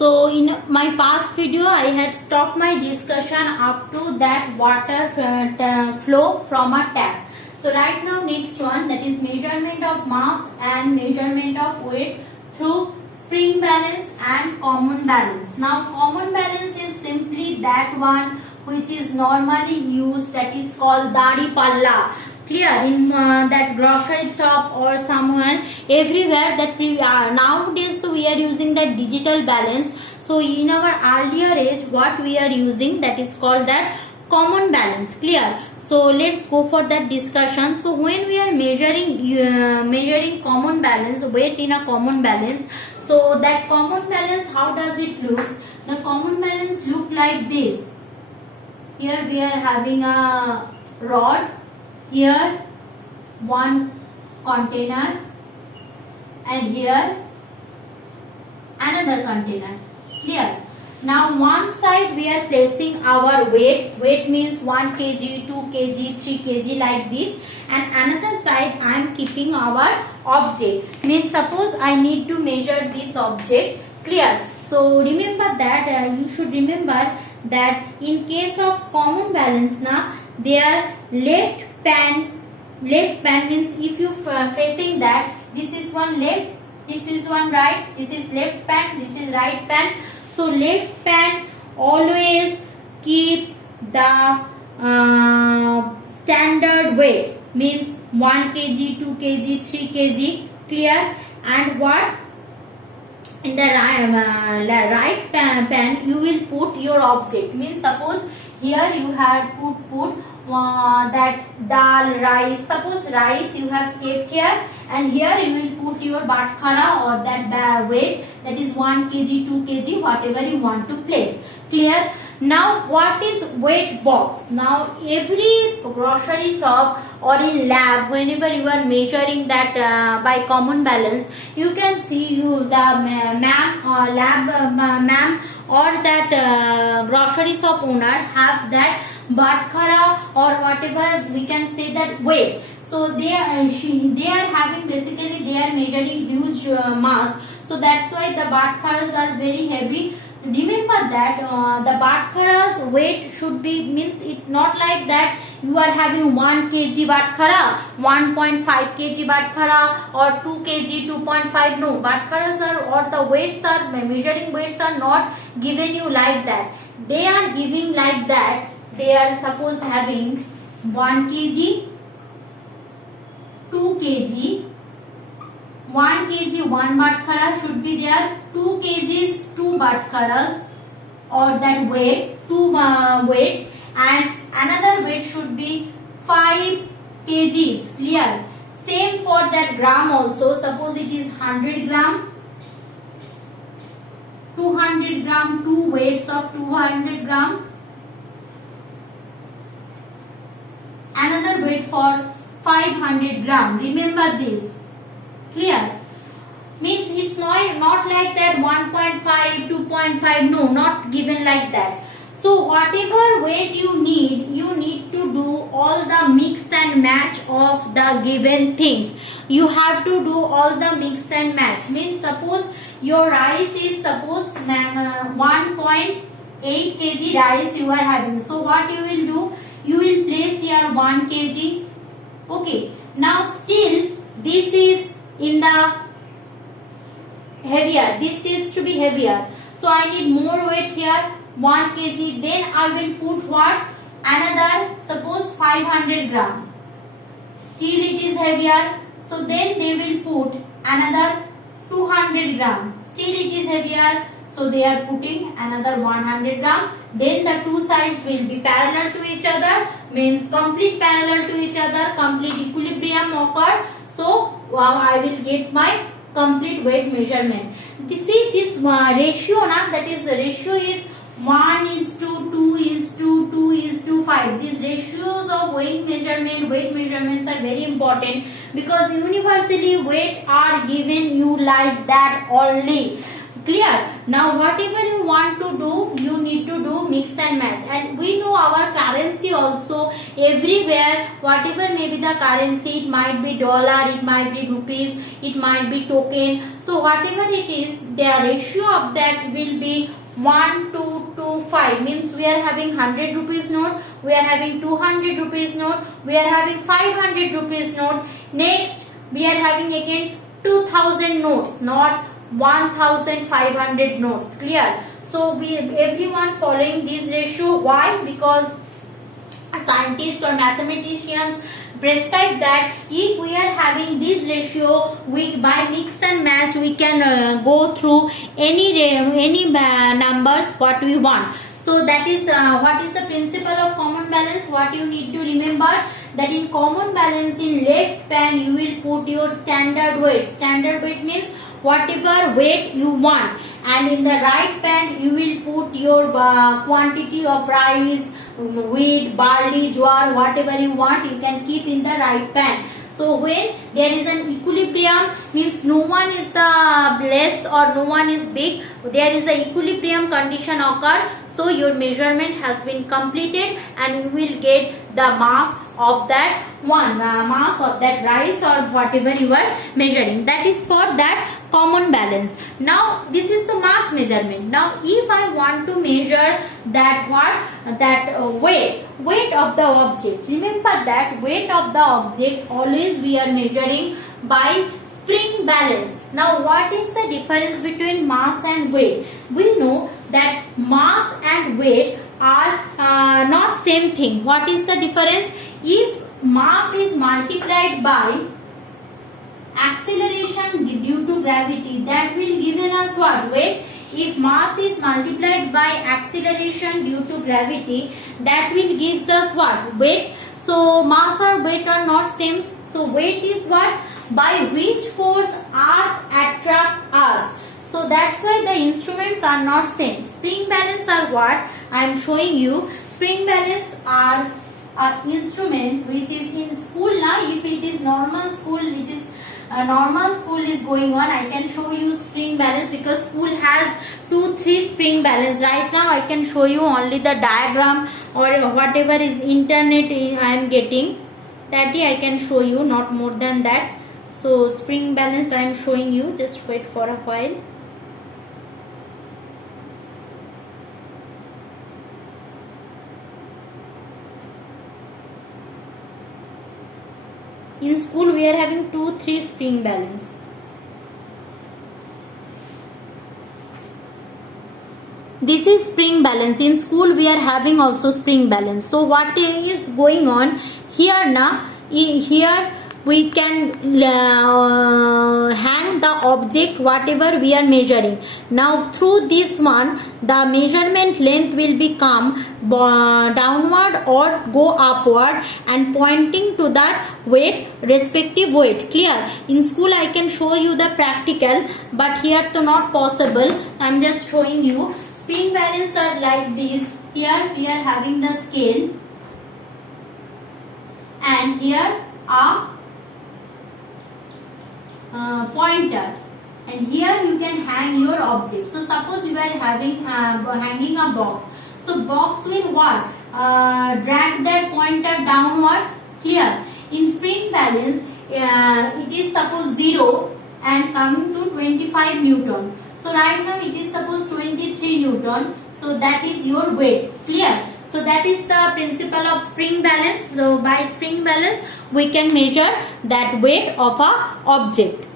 So in my past video I had stopped my discussion up to that water flow from a tap. So right now next one, that is measurement of mass and measurement of weight through spring balance and common balance. Now common balance is simply that one which is normally used, that is called dari palla. Clear? In that grocery shop or somewhere, everywhere that nowadays we are using that digital balance. So in our earlier age what we are using, that is called that common balance. Clear? So let's go for that discussion. So when we are measuring common balance, weight in a common balance, so that common balance, how does it looks? The common balance look like this. Here we are having a rod, here one container, and here another container. Clear? Now one side we are placing our weight. Weight means 1 kg, 2 kg, 3 kg like this, and another side I am keeping our object. Means suppose I need to measure this object. Clear? So remember that you should remember that in case of common balance na, their left pan means if you facing that, this is one left, this is one right, this is left pan, this is right pan. So left pan always keep the standard weight, means 1 kg, 2 kg, 3 kg. Clear? And what in the right pan you will put your object. Means suppose here you have put that dal, rice. Suppose rice you have kept here, and here you will put your batkara or that weight, that is 1 kg, 2 kg, whatever you want to place. Clear? Now what is weight box? Now every grocery shop or in lab, whenever you are measuring that by common balance, you can see the ma'am or lab ma'am or that grocery shop owner have that batkara or whatever we can say that weight. So they are having, basically they are measuring huge mass. So that's why the batkaras are very heavy. Remember that the batkara's weight should be, means it not like that you are having 1 kg batkara, 1.5 kg batkara or 2 kg, 2.5. No, batkaras are, or the weights are, measuring weights are not given you like that. They are giving like that. They are suppose having 1 kg, 2 kg, 1 kg 1 batkara should be there, 2 kgs 2 batkaras or that weight, 2 weight, and another weight should be 5 kgs. Clear? Same for that gram also. Suppose it is 100 gram, 200 gram, 2 weights of 200 gram, another weight for 500 gram. Remember this. Clear? Means it's not like that 1.5, 2.5. No, not given like that. So whatever weight you need to do all the mix and match of the given things. You have to do all the mix and match. Means suppose your rice is, suppose 1.8 kg rice you are having. So what you will do? You will place here 1 kg. Okay. Now still this is in the heavier. This seems to be heavier. So I need more weight here, 1 kg. Then I will put what? Another, suppose 500 gram. Still it is heavier. So then they will put another 200 gram. Still it is heavier. So they are putting another 100 gram. Then the two sides will be parallel to each other. Means complete parallel to each other. Complete equilibrium occur. So I will get my complete weight measurement. See this ratio na, that is the ratio is 1 is to 2 is to 2 is to 5. These ratios of weight measurements are very important, because universally weight are given you like that only. Clear? Now whatever you want to do, you need to do mix and match. And we know our currency also, everywhere, whatever may be the currency, it might be dollar, it might be rupees, it might be token. So whatever it is, the ratio of that will be 1 to 5. Means we are having 100 rupees note, we are having 200 rupees note, we are having 500 rupees note. Next we are having again 2000 notes, not 1500 notes. Clear? So we everyone following this ratio. Why? Because scientists or mathematicians prescribe that if we are having this ratio, we by mix and match we can go through any numbers what we want. So that is what is the principle of common balance. What you need to remember, that in common balance, in left pan you will put your standard weight. Standard weight means whatever weight you want, and in the right pan you will put your quantity of rice, wheat, barley, jowar, whatever you want, you can keep in the right pan. So when there is an equilibrium, means no one is the less or no one is big, there is a equilibrium condition occur. So your measurement has been completed and you will get the mass of that one, mass of that rice or whatever you are measuring. That is for that common balance. Now this is the mass measurement. Now if I want to measure that weight of the object, remember that weight of the object always we are measuring by spring balance. Now what is the difference between mass and weight? We know that mass and weight are not same thing. What is the difference? If mass is multiplied by acceleration due to gravity, that will give us what? Weight. If mass is multiplied by acceleration due to gravity, that will gives us what? Weight. So mass or weight are not same. So weight is what? By which force earth attract us. So that's why the instruments are not same. Spring balance are what I am showing you. Spring balance are an instrument which is in school now. If it is normal school, it is normal school is going on. I can show you spring balance because school has 2-3 spring balance. Right now I can show you only the diagram or whatever is internet I am getting. That I can show you, not more than that. So spring balance I am showing you. Just wait for a while. In school we are having 2-3 spring balance. This is spring balance. In school we are having also spring balance. So what is going on here now? Here we can hang the object whatever we are measuring. Now through this one, the measurement length will become downward or go upward and pointing to that weight, respective weight. Clear? In school I can show you the practical, but here to not possible. I am just showing you. Spring balance are like this. Here we are having the scale, and here a pointer, and here you can hang your object. So suppose you are having hanging a box. So box will what? Drag that pointer downward. Clear? In spring balance, it is suppose 0 and coming to 25 Newton. So right now it is suppose 23 Newton. So that is your weight. Clear? So that is the principle of spring balance. So by spring balance we can measure that weight of a object.